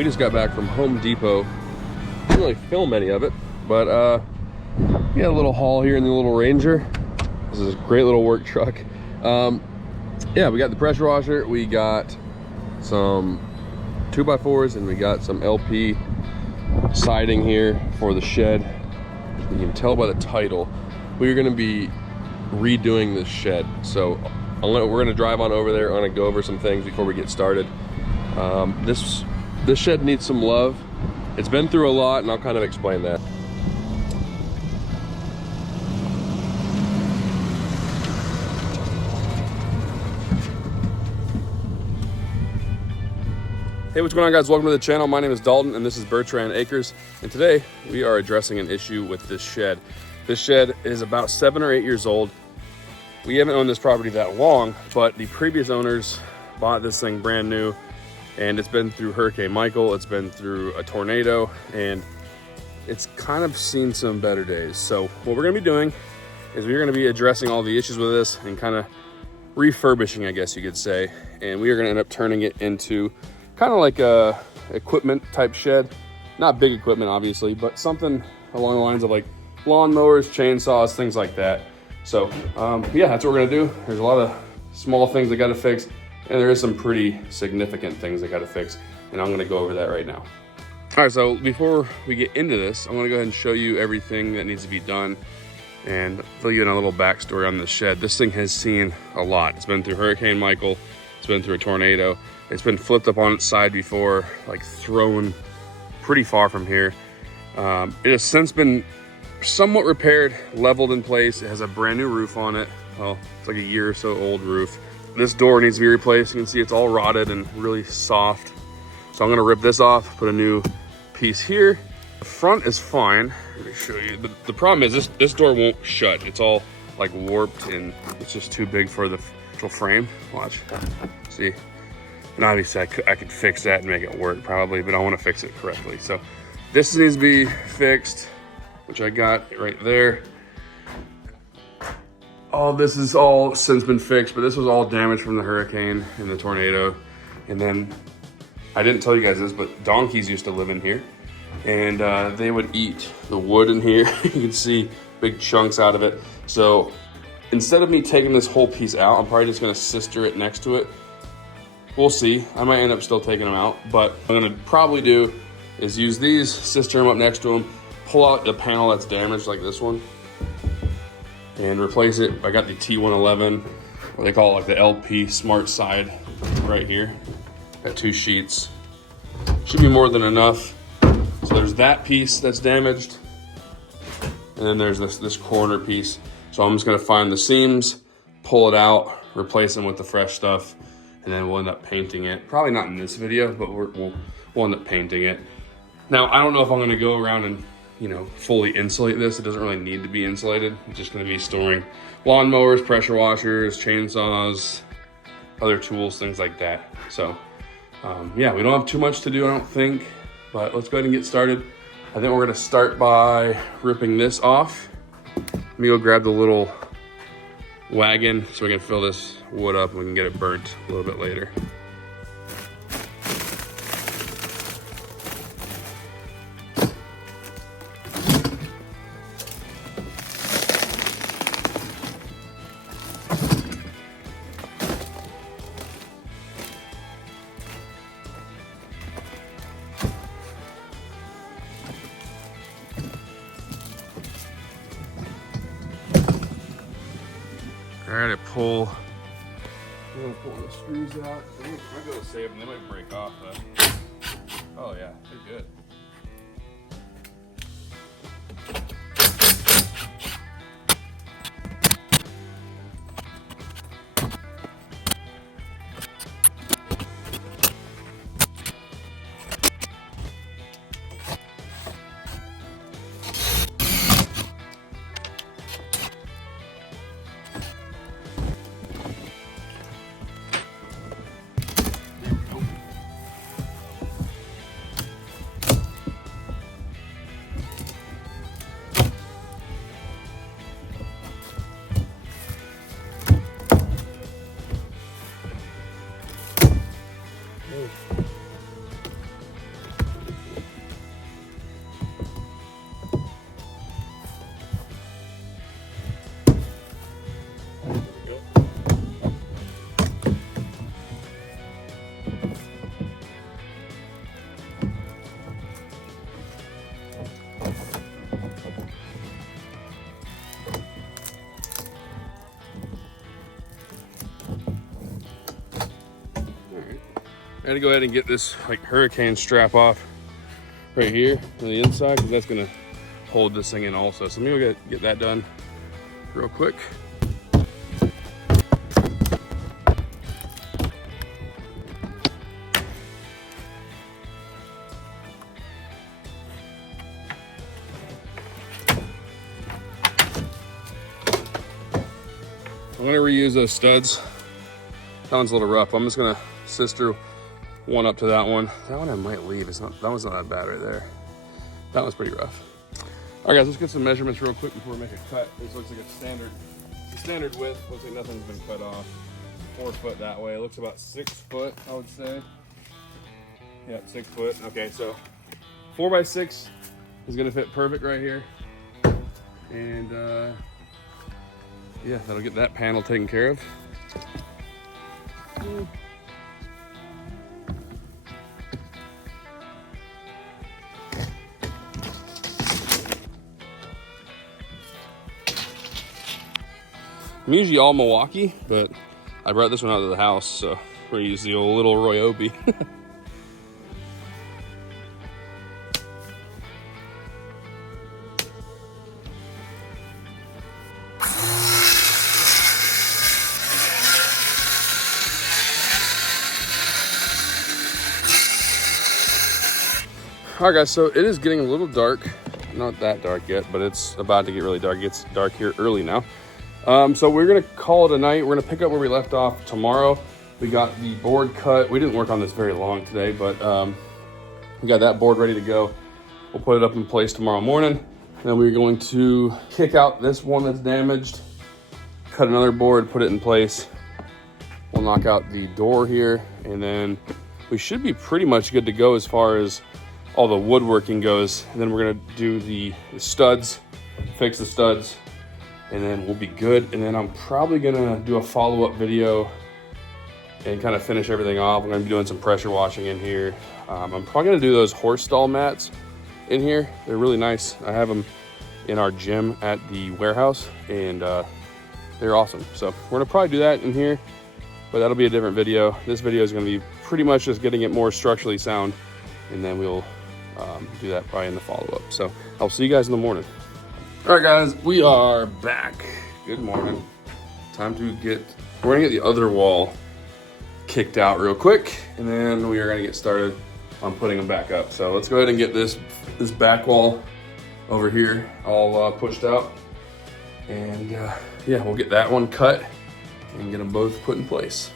we just got back from Home Depot. Didn't really film any of it, but we got a little haul here in the little Ranger. This is a great little work truck. Yeah, we got the pressure washer, we got some 2x4s, and we got some LP siding here for the shed. You can tell by the title, we're gonna be redoing this shed. So we're gonna drive on over there. I'm gonna go over some things before we get started. This shed needs some love. It's been through a lot, and I'll kind of explain that. Hey, what's going on, guys? Welcome to the channel. My name is Dalton, and this is Bertrand Acres. And today we are addressing an issue with this shed. This shed is about 7 or 8 years old. We haven't owned this property that long, but the previous owners bought this thing brand new, and it's been through Hurricane Michael, it's been through a tornado, and it's kind of seen some better days. So what we're gonna be doing is we're gonna be addressing all the issues with this and kind of refurbishing, I guess you could say. And we are gonna end up turning it into kind of like a equipment type shed. Not big equipment, obviously, but something along the lines of like lawnmowers, chainsaws, things like that. So yeah, that's what we're gonna do. There's a lot of small things that gotta fix, and there is some pretty significant things that gotta fix, and I'm gonna go over that right now. All right, so before we get into this, I'm gonna go ahead and show you everything that needs to be done and fill you in a little backstory on this shed. This thing has seen a lot. It's been through Hurricane Michael, it's been through a tornado, it's been flipped up on its side before, like thrown pretty far from here. It has since been somewhat repaired, leveled in place. It has a brand new roof on it. Well, it's like a year or so old roof. This door needs to be replaced. You can see it's all rotted and really soft. So I'm gonna rip this off, put a new piece here. The front is fine. Let me show you. The problem is this door won't shut. It's all like warped, and it's just too big for the actual frame. Watch, see? And obviously I could fix that and make it work probably, but I want to fix it correctly. So this needs to be fixed, which I got right there. All this is all since been fixed, but this was all damaged from the hurricane and the tornado. And then I didn't tell you guys this, but donkeys used to live in here, and they would eat the wood in here. You can see big chunks out of it. So instead of me taking this whole piece out, I'm probably just gonna sister it next to it. We'll see. I might end up still taking them out, but what I'm gonna probably do is use these, sister them up next to them, pull out the panel that's damaged like this one, and replace it. I got the T111, what they call it, like the LP smart side right here. Got 2 sheets. Should be more than enough. So there's that piece that's damaged, and then there's this corner piece. So I'm just gonna find the seams, pull it out, replace them with the fresh stuff, and then we'll end up painting it. Probably not in this video, but we'll end up painting it. Now, I don't know if I'm gonna go around and, you know, fully insulate this. It doesn't really need to be insulated. It's just gonna be storing lawnmowers, pressure washers, chainsaws, other tools, things like that. So, yeah, we don't have too much to do, I don't think, but let's go ahead and get started. I think we're gonna start by ripping this off. Let me go grab the little wagon so we can fill this wood up and we can get it burnt a little bit later. All right, I'm gonna pull the screws out. I might go to save them, they might break off, but oh yeah, they're good. had to go ahead and get this like hurricane strap off right here on the inside, because that's gonna hold this thing in also. So maybe we'll get that done real quick. I'm gonna reuse those studs. That one's a little rough. I'm just gonna sister one up to that one. That one I might leave. That one's not that bad right there. That one's pretty rough. All right, guys, let's get some measurements real quick before we make a cut. This looks like a standard width. Looks like nothing's been cut off. 4 foot that way. It looks about 6 foot, I would say. Yep, 6 foot. Okay, so 4 by 6 is gonna fit perfect right here. And yeah, that'll get that panel taken care of. I'm usually all Milwaukee, but I brought this one out of the house, so we're gonna use the old little Ryobi. All right, guys, so it is getting a little dark. Not that dark yet, but it's about to get really dark. It gets dark here early now. So we're gonna call it a night. We're gonna pick up where we left off tomorrow. We got the board cut. We didn't work on this very long today, but we got that board ready to go. We'll put it up in place tomorrow morning. Then we're going to kick out this one that's damaged, cut another board, put it in place. We'll knock out the door here, and then we should be pretty much good to go as far as all the woodworking goes. And then we're gonna do the studs, fix the studs, and then we'll be good. And then I'm probably gonna do a follow-up video and kind of finish everything off. I'm gonna be doing some pressure washing in here. I'm probably gonna do those horse stall mats in here. They're really nice. I have them in our gym at the warehouse, and they're awesome. So we're gonna probably do that in here, but that'll be a different video. This video is gonna be pretty much just getting it more structurally sound, and then we'll do that probably in the follow-up. So I'll see you guys in the morning. All right, guys, we are back. Good morning. Time to we're gonna get the other wall kicked out real quick, and then we are gonna get started on putting them back up. So let's go ahead and get this back wall over here all pushed out. And yeah, we'll get that one cut and get them both put in place.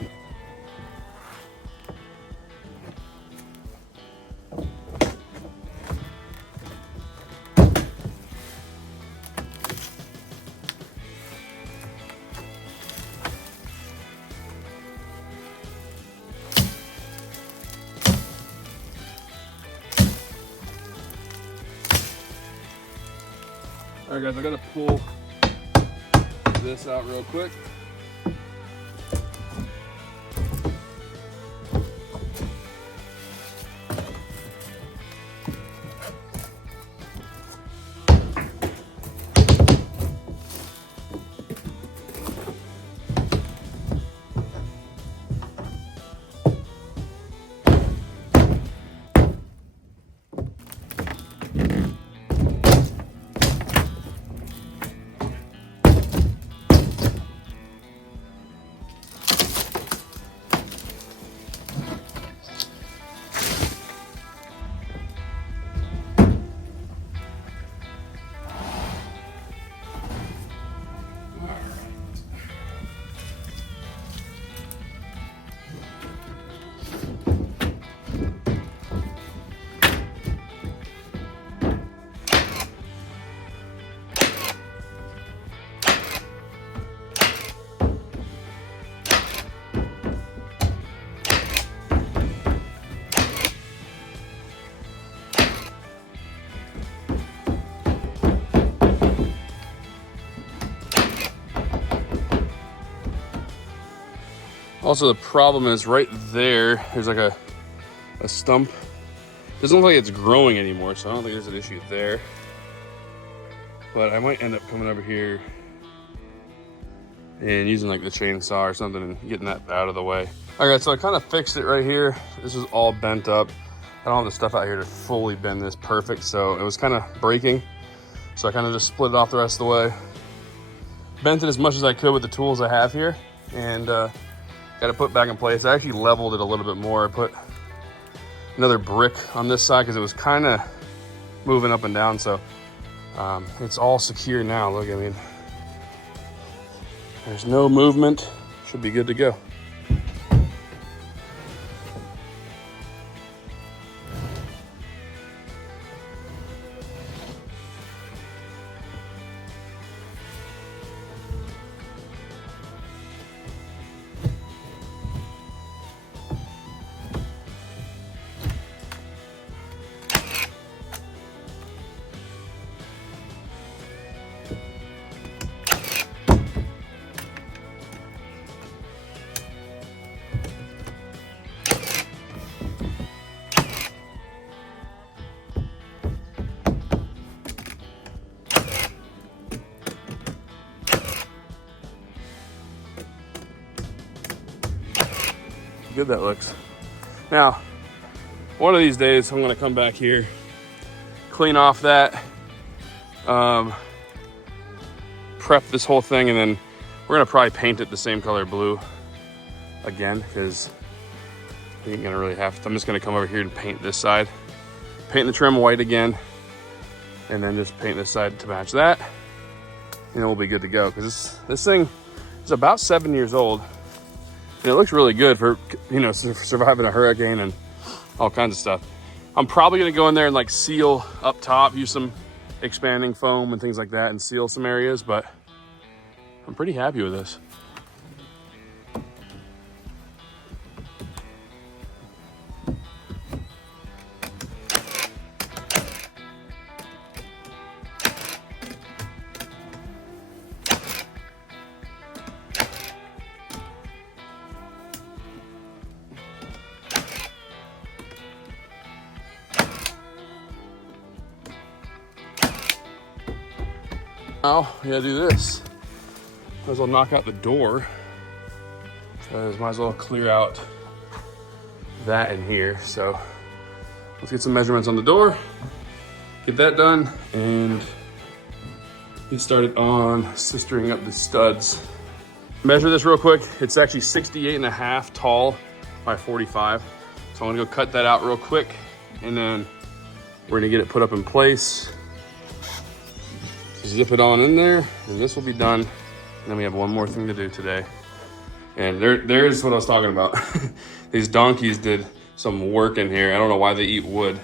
All right, guys, I gotta pull this out real quick. Also, the problem is right there, there's like a stump. Doesn't look like it's growing anymore, so I don't think there's an issue there. But I might end up coming over here and using like the chainsaw or something and getting that out of the way. All right, so I kind of fixed it right here. This is all bent up. I don't have the stuff out here to fully bend this perfect, so it was kind of breaking. So I kind of just split it off the rest of the way. Bent it as much as I could with the tools I have here, and got it put back in place. I actually leveled it a little bit more. I put another brick on this side because it was kind of moving up and down, so it's all secure now. Look, I mean, there's no movement. Should be good to go. Good that looks. Now, one of these days I'm gonna come back here, clean off that, prep this whole thing, and then we're gonna probably paint it the same color blue again, because I ain't gonna really have to. I'm just gonna come over here and paint this side, paint the trim white again, and then just paint this side to match that, and then we'll be good to go. Because this thing is about 7 years old. And it looks really good for, you know, surviving a hurricane and all kinds of stuff. I'm probably gonna go in there and like seal up top, use some expanding foam and things like that and seal some areas, but I'm pretty happy with this. Now we gotta do this. Might as well knock out the door. Because might as well clear out that in here. So let's get some measurements on the door, get that done, and get started on sistering up the studs. Measure this real quick. It's actually 68.5 tall by 45. So I'm gonna go cut that out real quick, and then we're gonna get it put up in place. Zip it on in there, and this will be done. And then we have one more thing to do today. And there's what I was talking about. These donkeys did some work in here. I don't know why they eat wood,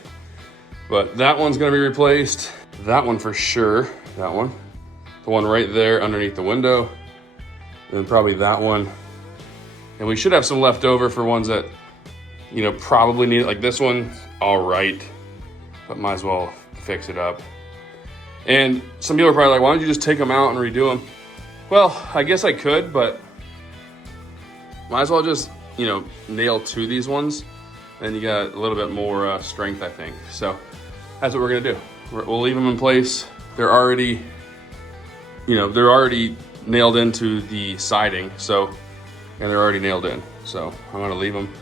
but that one's gonna be replaced. That one for sure, that one. The one right there underneath the window. And then probably that one. And we should have some left over for ones that, you know, probably need it. Like this one, all right, but might as well fix it up. And some people are probably like, why don't you just take them out and redo them? Well, I guess I could, but might as well just, you know, nail to these ones. Then you got a little bit more strength, I think. So that's what we're gonna do. We'll leave them in place. They're already, you know, they're already nailed into the siding. So, and they're already nailed in. So I'm gonna leave them.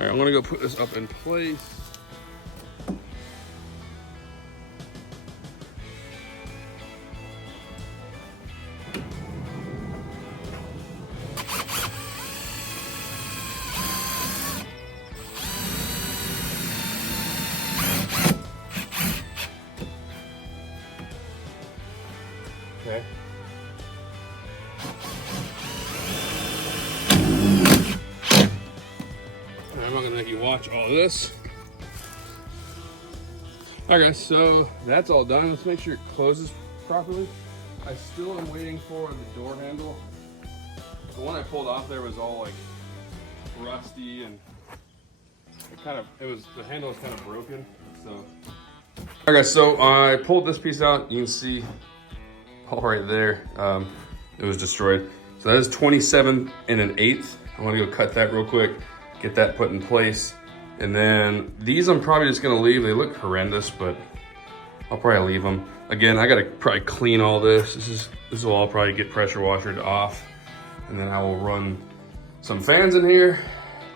All right, I'm gonna go put this up in place. Okay. I'm not gonna make you watch all this. Okay, so that's all done. Let's make sure it closes properly. I still am waiting for the door handle. The one I pulled off there was all like rusty and the handle was kind of broken, so. All right guys, so I pulled this piece out. You can see all right there, it was destroyed. So that is 27 1/8. I'm gonna go cut that real quick, get that put in place. And then these I'm probably just gonna leave. They look horrendous, but I'll probably leave them. Again, I gotta probably clean all this. This will all probably get pressure washered off. And then I will run some fans in here,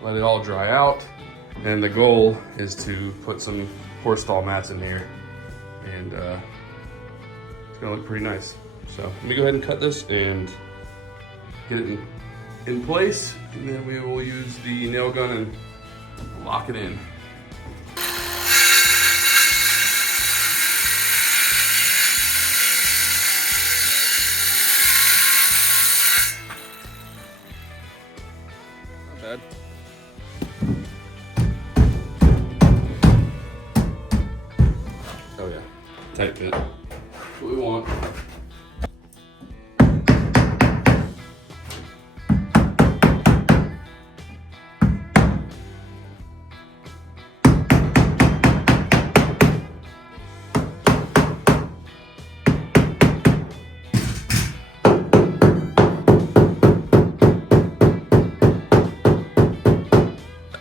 let it all dry out. And the goal is to put some horse stall mats in here. And it's gonna look pretty nice. So let me go ahead and cut this and get it in place. And then we will use the nail gun and lock it in. Not bad. Oh yeah, tight fit. That's what we want.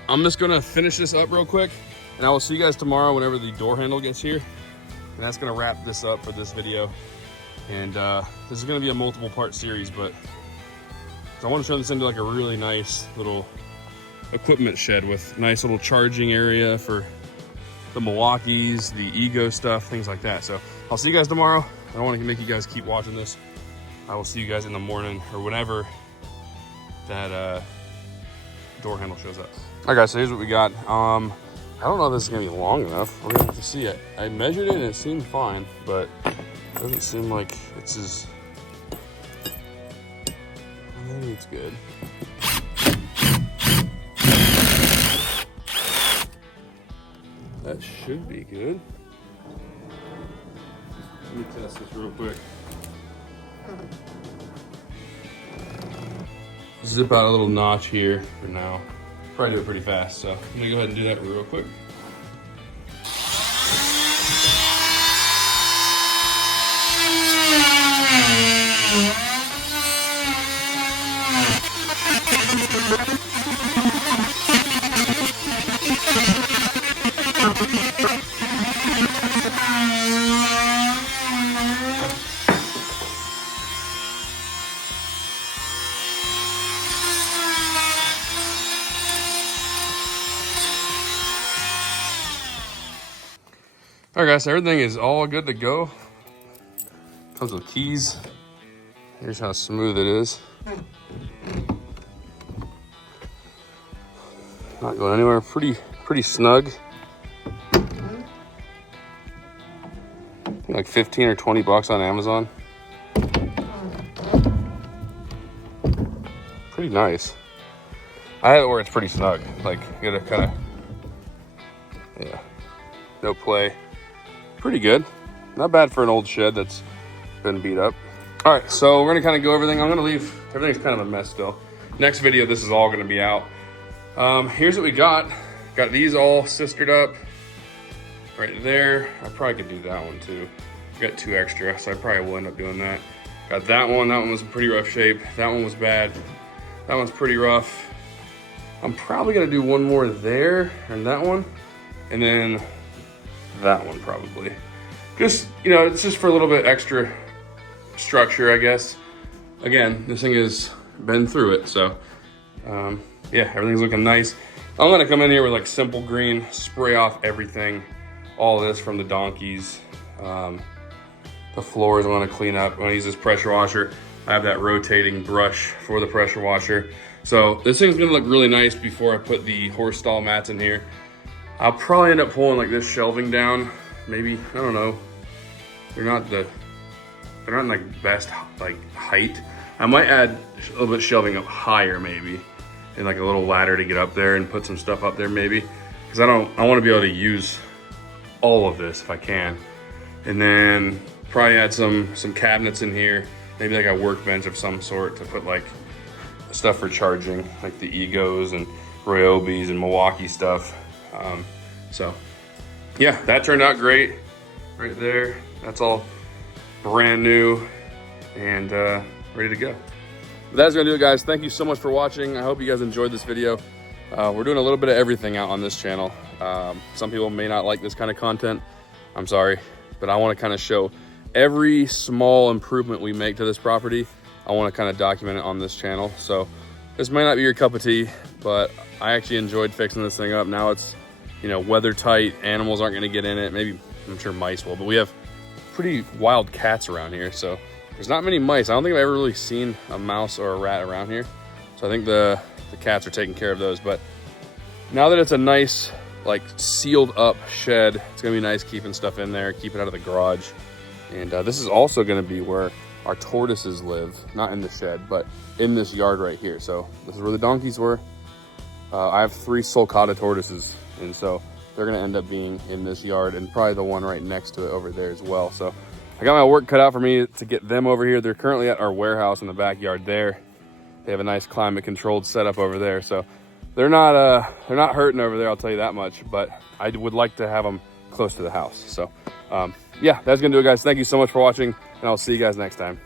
I'm just gonna finish this up real quick, and I will see you guys tomorrow whenever the door handle gets here. And that's gonna wrap this up for this video. And this is gonna be a multiple part series, but I wanna turn this into like a really nice little equipment shed with nice little charging area for the Milwaukees, the Ego stuff, things like that. So I'll see you guys tomorrow. I don't wanna make you guys keep watching this. I will see you guys in the morning or whenever that door handle shows up. All right guys, so here's what we got. I don't know if this is gonna be long enough. We're gonna have to see it. I measured it and it seemed fine, but it doesn't seem like it's as, maybe it's good. That should be good. Let me test this real quick. Zip out a little notch here for now. Probably do it pretty fast, so I'm gonna go ahead and do that real quick. All right guys, so everything is all good to go. Comes with keys. Here's how smooth it is. Not going anywhere, pretty snug. Like 15 or 20 bucks on Amazon. Pretty nice. I have it where it's pretty snug. Like, you gotta kind of, yeah, no play. Pretty good. Not bad for an old shed that's been beat up. All right, so we're gonna kind of go everything. I'm gonna leave, everything's kind of a mess still. Next video, this is all gonna be out. Here's what we got. Got these all sistered up right there. I probably could do that one too. Got 2 extra, so I probably will end up doing that. Got that one was in pretty rough shape. That one was bad. That one's pretty rough. I'm probably gonna do one more there and that one, and then that one probably. Just, you know, it's just for a little bit extra structure, I guess. Again, this thing has been through it, so yeah, everything's looking nice. I'm gonna come in here with like simple green, spray off everything, all this from the donkeys. The floors I wanna clean up. I'm gonna use this pressure washer. I have that rotating brush for the pressure washer. So this thing's gonna look really nice before I put the horse stall mats in here. I'll probably end up pulling like this shelving down. Maybe, I don't know. They're not in like best like height. I might add a little bit shelving up higher maybe, and like a little ladder to get up there and put some stuff up there maybe. Cause I want to be able to use all of this if I can. And then probably add some cabinets in here. Maybe like a workbench of some sort to put like stuff for charging, like the Egos and Ryobis and Milwaukee stuff. So yeah, that turned out great right there. That's all brand new and ready to go. But that's gonna do it, guys. Thank you so much for watching. I hope you guys enjoyed this video. We're doing a little bit of everything out on this channel. Some people may not like this kind of content. I'm sorry, but I want to kind of show every small improvement we make to this property. I want to kind of document it on this channel. So this might not be your cup of tea, but I actually enjoyed fixing this thing up. Now it's, you know, weather tight. Animals aren't going to get in it. Maybe, I'm sure mice will, but we have pretty wild cats around here. So there's not many mice. I don't think I've ever really seen a mouse or a rat around here. So I think the cats are taking care of those. But now that it's a nice, like, sealed up shed, it's gonna be nice keeping stuff in there, keep it out of the garage. And this is also gonna be where our tortoises live, not in the shed, but in this yard right here. So this is where the donkeys were. I have 3 sulcata tortoises, and so they're gonna end up being in this yard, and probably the one right next to it over there as well. So I got my work cut out for me to get them over here. They're currently at our warehouse in the backyard there. They have a nice climate controlled setup over there. So they're not hurting over there, I'll tell you that much, but I would like to have them close to the house. So yeah, that's gonna do it, guys. Thank you so much for watching, and I'll see you guys next time.